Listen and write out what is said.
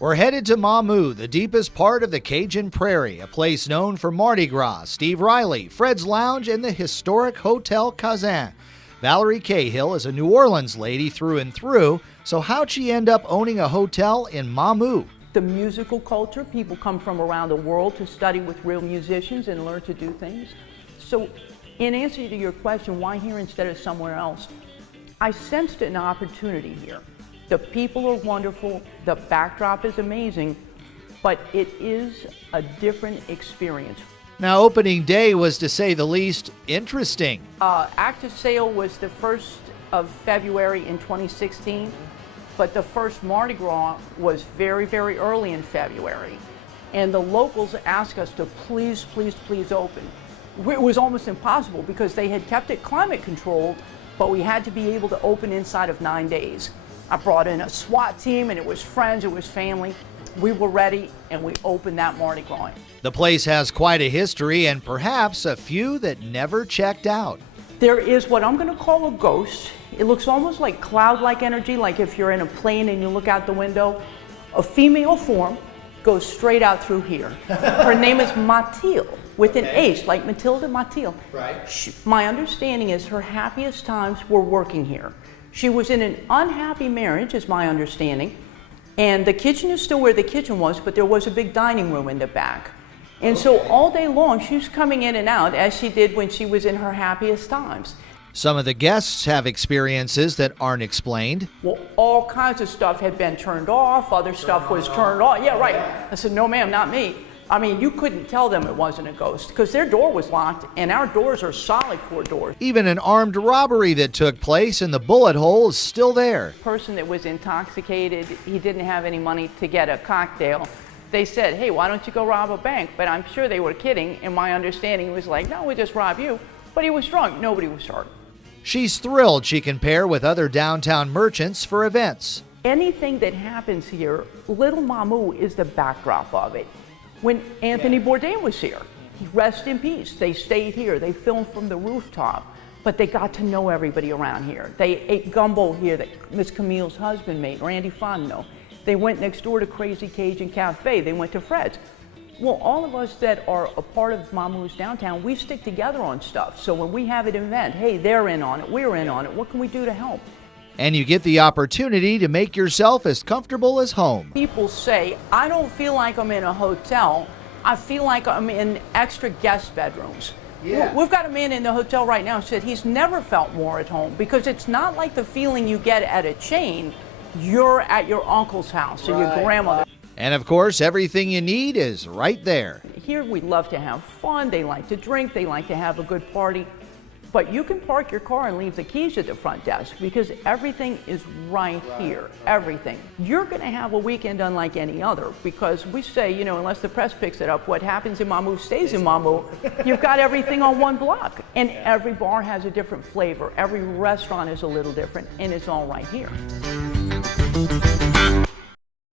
We're headed to Mamou, the deepest part of the Cajun Prairie, a place known for Mardi Gras, Steve Rile, Fred's Lounge, and the historic Hotel Cazan. Valerie Cahill is a New Orleans lady through and through, so how'd she end up owning a hotel in Mamou? The musical culture, people come from around the world to study with real musicians and learn to do things. So in answer to your question, why here instead of somewhere else, I sensed an opportunity here. The people are wonderful, the backdrop is amazing, but it is a different experience. Now, opening day was, to say the least, interesting. Active sale was the 1st of February in 2016, but the first Mardi Gras was very, very early in February. And the locals asked us to please, please, please open. It was almost impossible because they had kept it climate controlled, but we had to be able to open inside of 9 days. I brought in a SWAT team, and it was friends, it was family. We were ready, and we opened that Mardi Gras. The place has quite a history and perhaps a few that never checked out. There is what I'm going to call a ghost. It looks almost like cloud-like energy, like if you're in a plane and you look out the window. A female form goes straight out through here. Her name is Mathilde, with an H, like Matilda Mathilde. Right. My understanding is her happiest times were working here. She was in an unhappy marriage, is my understanding, and the kitchen is still where the kitchen was, but there was a big dining room in the back. And so all day long, she was coming in and out, as she did when she was in her happiest times. Some of the guests have experiences that aren't explained. Well, all kinds of stuff had been turned off, other stuff was turned on. Yeah, right. I said, no ma'am, not me. I mean, you couldn't tell them it wasn't a ghost because their door was locked, and our doors are solid core doors. Even an armed robbery that took place and the bullet hole is still there. The person that was intoxicated, he didn't have any money to get a cocktail. They said, hey, why don't you go rob a bank? But I'm sure they were kidding, and my understanding was like, no, we'll just rob you. But he was drunk. Nobody was hurt. She's thrilled she can pair with other downtown merchants for events. Anything that happens here, Little Mamou is the backdrop of it. When Anthony Bourdain was here, rest in peace, they stayed here, they filmed from the rooftop, but they got to know everybody around here. They ate gumbo here that Miss Camille's husband made, Randy Fontenot. They went next door to Crazy Cajun Cafe, they went to Fred's. Well, all of us that are a part of Mamou's downtown, we stick together on stuff. So when we have an event, hey, they're in on it, we're in on it, what can we do to help? And you get the opportunity to make yourself as comfortable as home. People say, I don't feel like I'm in a hotel, I feel like I'm in extra guest bedrooms. Yeah. We've got a man in the hotel right now who said he's never felt more at home because it's not like the feeling you get at a chain. You're at your uncle's house or your grandmother. And of course, everything you need is right there. Here we love to have fun, they like to drink, they like to have a good party. But you can park your car and leave the keys at the front desk because everything is right here, everything. You're going to have a weekend unlike any other because we say, you know, unless the press picks it up, what happens in Mamou stays in Mamou. You've got everything on one block, and every bar has a different flavor. Every restaurant is a little different, and it's all right here.